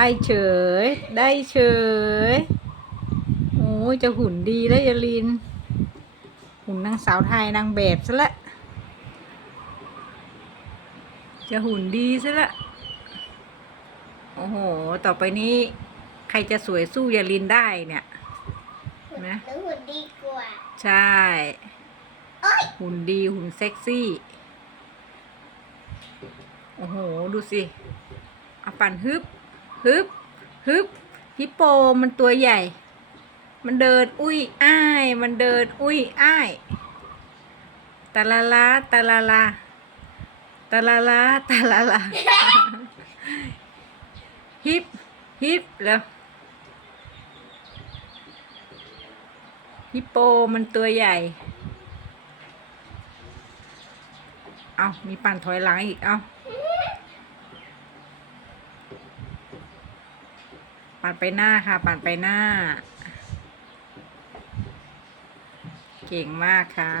ได้เฉย ได้เฉย โอ้ยจะหุ่นดีแล้วยาลิน หุ่นนางสาวไทยนางแบบซะและ้วจะหุ่นดีซะและ้วโอ้โห ต่อไปนี้ ใครจะสวยสู้ยาลินได้เนี่ยหุ่นนะหรือหุ่นดีกว่า ใช่โอ้ยหุ่นดีหุ่นเซ็กซี่ โอ้โห ดูสิเอาปั่นฮึบ ฮึบฮึบฮิปโปมันตัวใหญ่ มันเดินอุ้ยอ้าย มันเดินอุ้ยอ้ายตาลาลาตาลาลาตาลาลาตาลาลาฮิปฮิปแล้วฮิปโปมันตัวใหญ่ เอามีปั่นถอยหลังอีก เอา ปั่นไปหน้าค่ะ ปั่นไปหน้า เก่งมากค่ะ